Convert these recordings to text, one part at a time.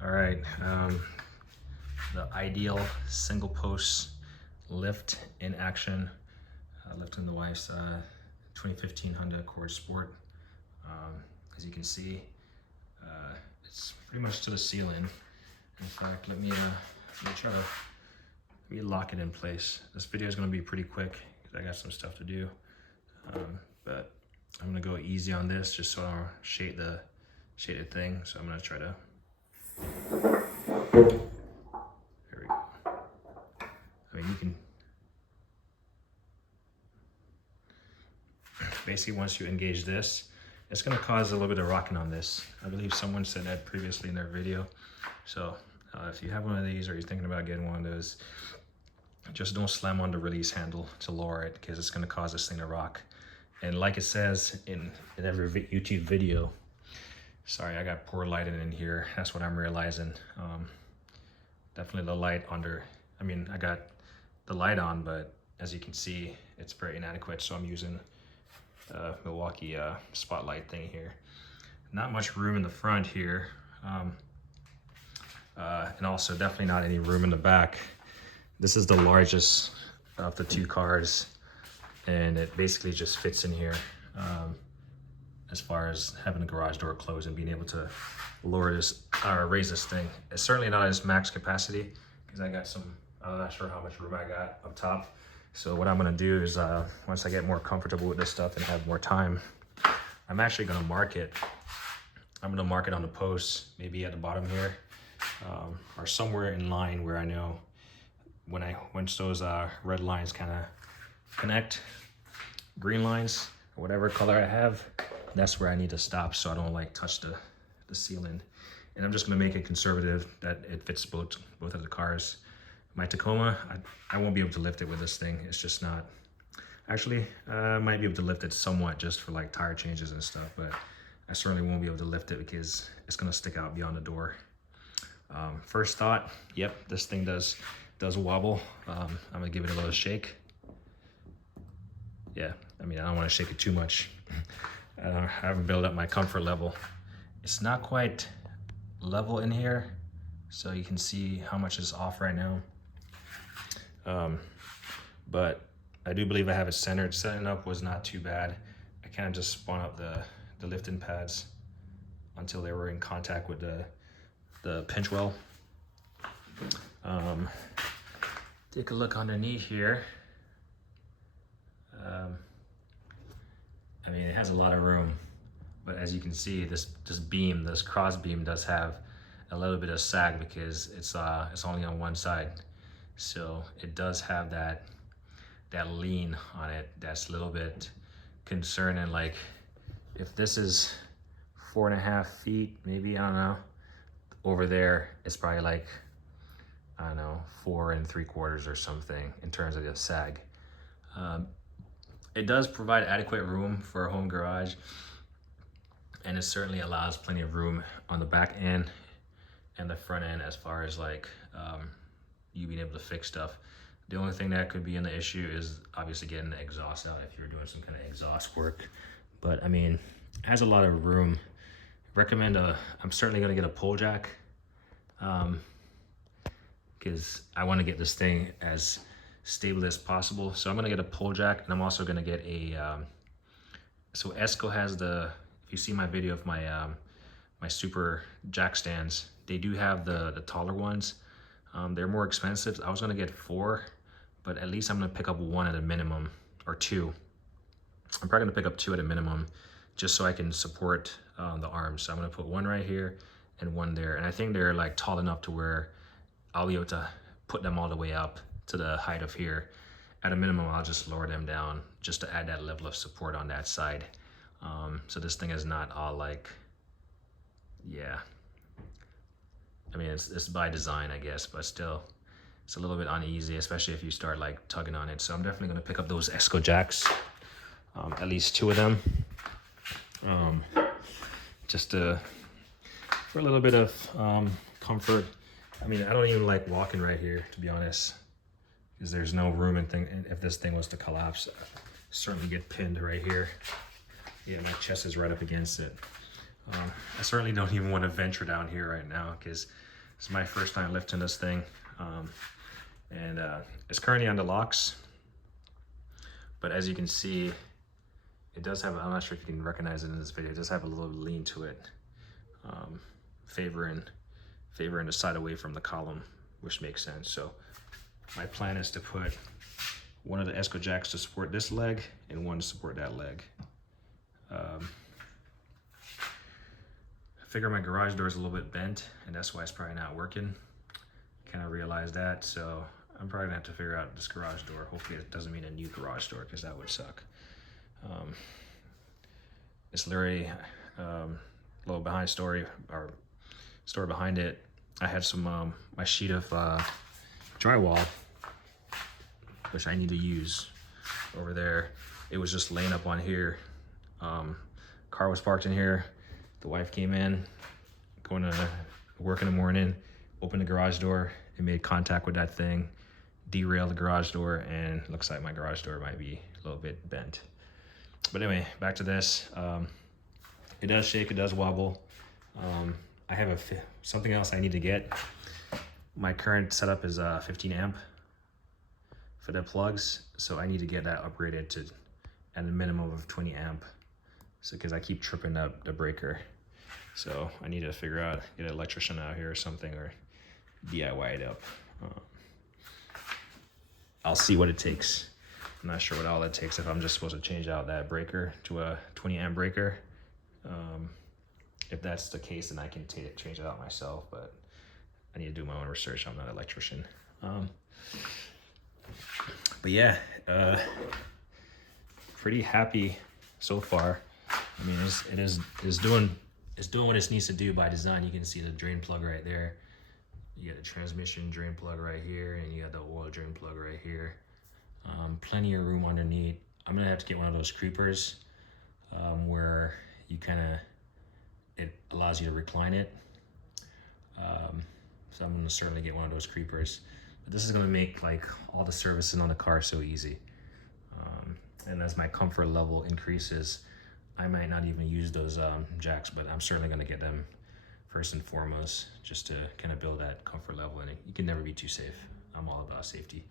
All right, the ideal single post lift in action. Lifting the wife's 2015 Honda Accord Sport. As you can see, it's pretty much to the ceiling. In fact, let me lock it in place. This video is going to be pretty quick because I got some stuff to do. But I'm gonna go easy on this just so I don't shade the thing. So I'm gonna try to. There we go. I mean, you can basically, once you engage this, it's gonna cause a little bit of rocking on this. I believe someone said that previously in their video. So if you have one of these or you're thinking about getting one of those, just don't slam on the release handle to lower it because it's gonna cause this thing to rock. And like it says in every YouTube video, sorry, I got poor lighting in here. That's what I'm realizing. Definitely the light under, I mean, I got the light on, but as you can see, it's very inadequate. So I'm using Milwaukee spotlight thing here. Not much room in the front here. And also definitely not any room in the back. This is the largest of the two cars, and it basically just fits in here as far as having the garage door closed and being able to lower this or raise this thing. It's certainly not its max capacity because I got some, I'm not sure how much room I got up top. So what I'm gonna do is once I get more comfortable with this stuff and have more time, I'm actually gonna mark it. I'm gonna mark it on the post, maybe at the bottom here, or somewhere in line where I know once those red lines kind of connect, green lines, or whatever color I have, that's where I need to stop so I don't like touch the ceiling. And I'm just gonna make it conservative that it fits both of the cars. My Tacoma, I won't be able to lift it with this thing. It's just not, actually, I might be able to lift it somewhat just for like tire changes and stuff, but I certainly won't be able to lift it because it's gonna stick out beyond the door. First thought, yep, this thing does wobble. I'm gonna give it a little shake. Yeah, I mean, I don't wanna shake it too much. I haven't built up my comfort level. It's not quite level in here, so you can see how much is off right now. But I do believe I have it centered. Setting up was not too bad. I kind of just spun up the lifting pads until they were in contact with the pinch well. Take a look underneath here. I mean, it has a lot of room, but as you can see, this beam, this cross beam does have a little bit of sag because it's only on one side. So it does have that lean on it that's a little bit concerning. Like if this is 4.5 feet, maybe, I don't know, over there, it's probably like, I don't know, 4 3/4 or something in terms of the sag. It does provide adequate room for a home garage, and it certainly allows plenty of room on the back end and the front end as far as like you being able to fix stuff. The only thing that could be an issue is obviously getting the exhaust out if you're doing some kind of exhaust work. But I mean, it has a lot of room. Recommend I'm certainly gonna get a pole jack because I want to get this thing as stable as possible. So I'm gonna get a pole jack, and I'm also gonna get a so Esco has if you see my video of my my super jack stands, they do have the taller ones. They're more expensive. I was gonna get 4, but at least I'm gonna pick up 1 at a minimum, or 2. I'm probably gonna pick up 2 at a minimum just so I can support the arms. So I'm gonna put 1 right here and 1 there. And I think they're like tall enough to where I'll be able to put them all the way up to the height of here. At a minimum, I'll just lower them down just to add that level of support on that side. So this thing is not all like, yeah. I mean, it's by design, I guess, but still, it's a little bit uneasy, especially if you start like tugging on it. So I'm definitely gonna pick up those Esco jacks, at least 2 of them, just for a little bit of comfort. I mean, I don't even like walking right here, to be honest, because there's no room and if this thing was to collapse, I'd certainly get pinned right here. Yeah, my chest is right up against it. I certainly don't even want to venture down here right now because This is my first time lifting this thing. And it's currently on the locks. But as you can see, it does have, I'm not sure if you can recognize it in this video, it does have a little lean to it. Favoring the side away from the column, which makes sense. So my plan is to put one of the Esco jacks to support this leg and one to support that leg. I figure my garage door is a little bit bent and that's why it's probably not working. Kind of realized that, so I'm probably gonna have to figure out this garage door. Hopefully it doesn't mean a new garage door, because that would suck. It's literally little behind story, or story behind it. I had some my sheet of drywall, which I need to use over there. It was just laying up on here. Car was parked in here. The wife came in, going to work in the morning, opened the garage door, and made contact with that thing, derailed the garage door, and looks like my garage door might be a little bit bent. But anyway, back to this. It does shake, it does wobble. I have something else I need to get. My current setup is 15 amp for the plugs, so I need to get that upgraded to at a minimum of 20 amp. So, because I keep tripping up the breaker. So I need to figure out, get an electrician out here or something, or DIY it up. I'll see what it takes. I'm not sure what all it takes, if I'm just supposed to change out that breaker to a 20 amp breaker. If that's the case, then I can change it out myself, but I need to do my own research. I'm not an electrician. But yeah, pretty happy so far. I mean, it's doing what it needs to do by design. You can see the drain plug right there. You got the transmission drain plug right here, and you got the oil drain plug right here. Plenty of room underneath. I'm gonna have to get one of those creepers where you it allows you to recline it. So I'm gonna certainly get one of those creepers. But this is gonna make like all the servicing on the car so easy. And as my comfort level increases, I might not even use those jacks, but I'm certainly gonna get them first and foremost, just to kind of build that comfort level. And you can never be too safe. I'm all about safety.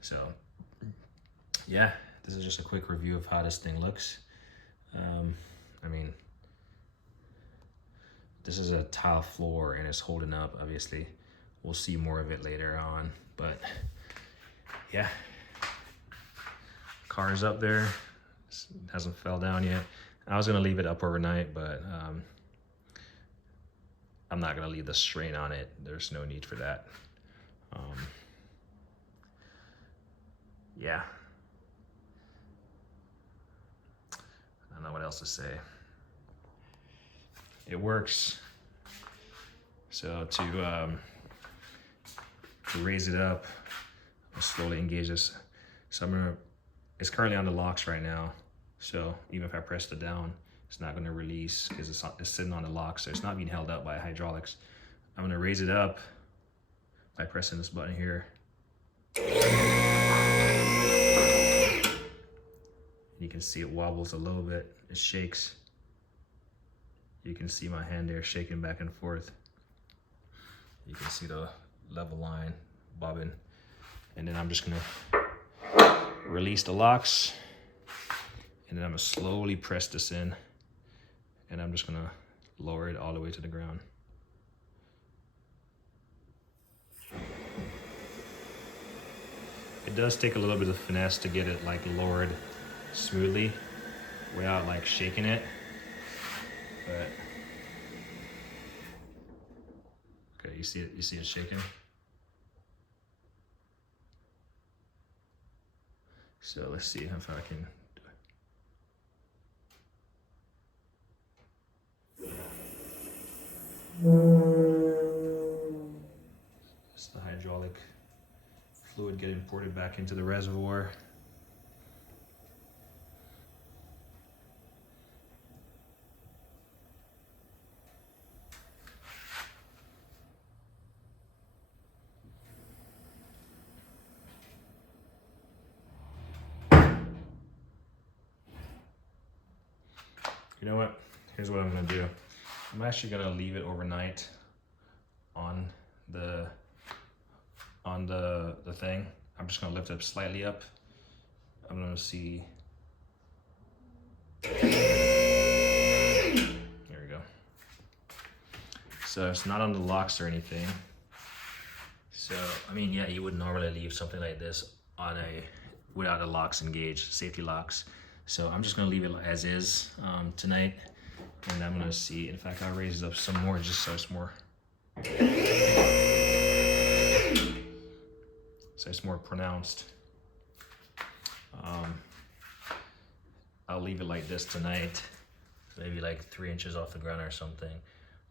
So yeah, this is just a quick review of how this thing looks. I mean, this is a tile floor and it's holding up, obviously. We'll see more of it later on, but yeah. Car's up there, it hasn't fell down yet. I was gonna leave it up overnight, but I'm not gonna leave the strain on it. There's no need for that. Yeah. I don't know what else to say. It works. So to raise it up, I'll slowly engage this. So it's currently on the locks right now. So even if I press it down, it's not gonna release because it's sitting on the lock, so it's not being held up by hydraulics. I'm gonna raise it up by pressing this button here. You can see it wobbles a little bit, it shakes. You can see my hand there shaking back and forth. You can see the level line bobbing. And then I'm just gonna release the locks, and then I'm gonna slowly press this in, and I'm just gonna lower it all the way to the ground. It does take a little bit of finesse to get it like lowered smoothly without like shaking it, but okay, you see it shaking. So let's see if I can it's the hydraulic fluid getting ported back into the reservoir. You know what? Here's what I'm gonna do. I'm actually gonna leave it overnight on on the thing. I'm just gonna lift it slightly up. I'm gonna see. There we go. So it's not on the locks or anything. So I mean, yeah, you would normally leave something like this on without the locks engaged, safety locks. So I'm just gonna leave it as is tonight, and I'm gonna see. In fact, I'll raise it up some more just so it's more. So it's more pronounced. I'll leave it like this tonight, maybe like 3 inches off the ground or something,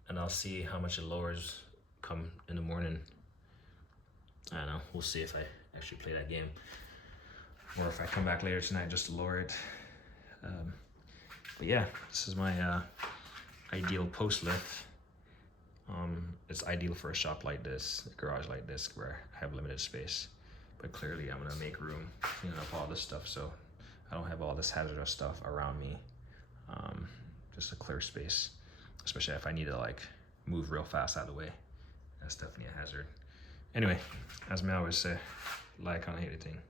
and I'll see how much it lowers come in the morning. I don't know, we'll see if I actually play that game, or if I come back later tonight just to lower it. But yeah, this is my ideal post lift. It's ideal for a shop like this, a garage like this, where I have limited space. But clearly I'm gonna make room, clean up all this stuff so I don't have all this hazardous stuff around me. Just a clear space, especially if I need to like move real fast out of the way. That's definitely a hazard. Anyway, as I always say, like, comment, hate, anything.